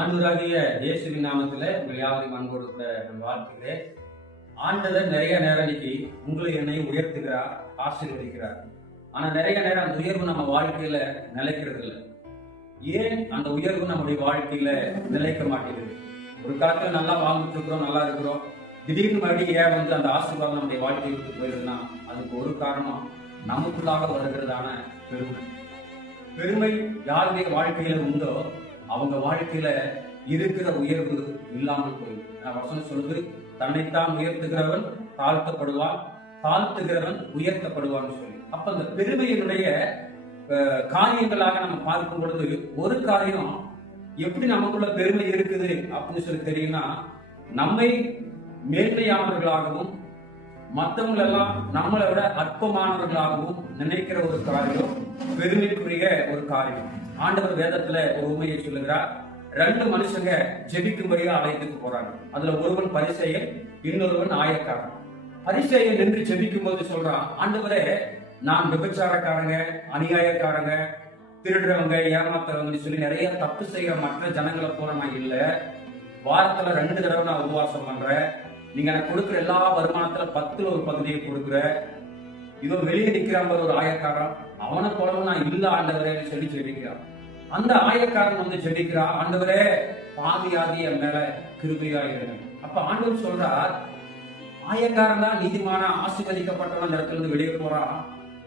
ஆண்டூராகிய இயேசுவின் நாமத்தில் உங்கள் யாவரையும் அன்போடு கூட நான் வாழ்த்துகிறேன். ஆண்டவர் நிறைய நேரம் இன்னைக்கு உங்களை என்னை உயர்த்துகிறார் ஆசீர்வதிக்கிறார். ஆனால் நிறைய நேரம் அந்த உயர்வு நம்ம வாழ்க்கையில நிலைக்கிறது இல்லை ஏன் அந்த உயர்வு நம்முடைய வாழ்க்கையில நிலைக்க மாட்டேங்குது? ஒரு காலத்தில் நல்லா வாழ்ந்துட்டு இருக்கிறோம் நல்லா இருக்கிறோம். திடீர்னு மறுபடியும் ஏன் வந்து அந்த ஆசீர்வாதம் நம்முடைய வாழ்க்கையை விட்டு போயிருதுன்னா அதுக்கு ஒரு காரணம் நமக்குள்ளாக வருகிறதான பெருமை. பெருமை யாருடைய வாழ்க்கையில உண்டோ அவங்க வாழ்க்கையில இருக்கிற உயர்வு இல்லாமல் போயிடும். நான் வசனம் சொல்லுது தன்னைத்தான் உயர்த்துகிறவன் தாழ்த்தப்படுவான் தாழ்த்துகிறவன் உயர்த்தப்படுவான்னு சொல்லி. அப்ப அந்த பெருமையினுடைய காரியங்களாக நம்ம பார்க்கும் பொழுது ஒரு காரியம் எப்படி நமக்குள்ள பெருமை இருக்குது அப்படின்னு சொல்லி தெரியும்னா நம்மை மேன்மையானவர்களாகவும் மற்றவங்க எல்லாம் நம்மளை விட அற்பமானவர்களாகவும் நினைக்கிற ஒரு காரியம் பெருமைக்குரிய ஒரு காரியம். ஆண்டவர் வேதத்துல ஒரு உண்மையை சொல்லுகிறார். ரெண்டு மனுஷங்க ஜெபிக்கும்படியா ஆலயத்துக்கு போறாங்க. அதுல ஒருவன் பரிசெயல் இன்னொருவன் ஆயக்காரன். பரிசெயல் நின்று ஜெபிக்கும் போது சொல்றான் ஆண்டவரே நான் விபச்சாரக்காரங்க அநியாயக்காரங்க திருடுறவங்க ஏமாத்துறவங்கன்னு சொல்லி நிறைய தப்பு செய்யற மற்ற ஜனங்களை போல நான் இல்ல. வாரத்துல ரெண்டு தடவை நான் உபவாசம் பண்றேன். நீங்க எனக்கு கொடுக்குற எல்லா வருமானத்துல பத்துல ஒரு பகுதியை கொடுக்குற. இதோ வெளியே நிக்கிறான் ஒரு ஆயக்காரன். அவனை போலவும் நான் இல்ல ஆண்டவரே சொல்லி ஜெபிக்கிறான். அந்த ஆயக்காரன் வந்து ஜெபிக்கிறான் ஆண்டவரே பாவியாதி என் மேல கிருபையா அப்ப ஆண்டவர் சொல்றார் ஆயக்காரன் தான் நீதிமான ஆசீர்வதிக்கப்பட்டவன் அந்த இடத்துல இருந்து வெளியே போறான்.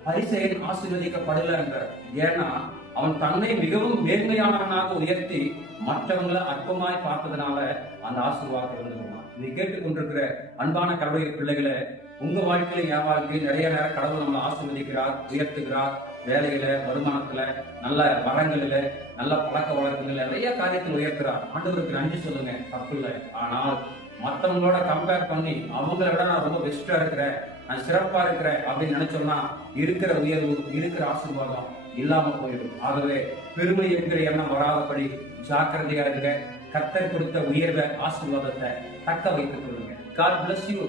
பரிசெயன் ஆசீர்வதிக்கப்படல என்றார் ஏன்னா அவன் தன்னை மிகவும் மேன்மையானவனாக உயர்த்தி மற்றவங்களை அற்பமாய் பார்த்ததுனால அந்த ஆசீர்வாதம் வந்து நீ இதை கேட்டுக்கொண்டிருக்கிற அன்பான கடவுளை பிள்ளைகளை உங்க வாழ்க்கையில என் வாழ்க்கையில் நிறைய நேரம் கடவுள் நம்மளை ஆசீர்வதிக்கிறார் உயர்த்துகிறார் வேலையில வருமானத்துல நல்ல வரங்களில நல்ல பழக்க வழக்கங்கள்ல நிறைய காரியத்தில் உயர்த்துறார். ஆண்டவருக்கு நன்றி சொல்லுங்க தப்பு இல்லை ஆனால் மற்றவங்களோட கம்பேர் பண்ணி அவங்கள விட நான் ரொம்ப பெஸ்டா இருக்கிறேன் நான் சிறப்பா இருக்கிறேன் அப்படின்னு நினைச்சோம்னா இருக்கிற உயர்வு இருக்கிற ஆசீர்வாதம் இல்லாம போயிடும். ஆகவே பெருமை என்கிற எண்ணம் வராதபடி ஜாக்கிரதையா இருக்க கத்தர் கொடுத்த உயர்வை ஆசீர்வாதத்தை தக்க வைத்துக் கொள்ளுங்க. God bless you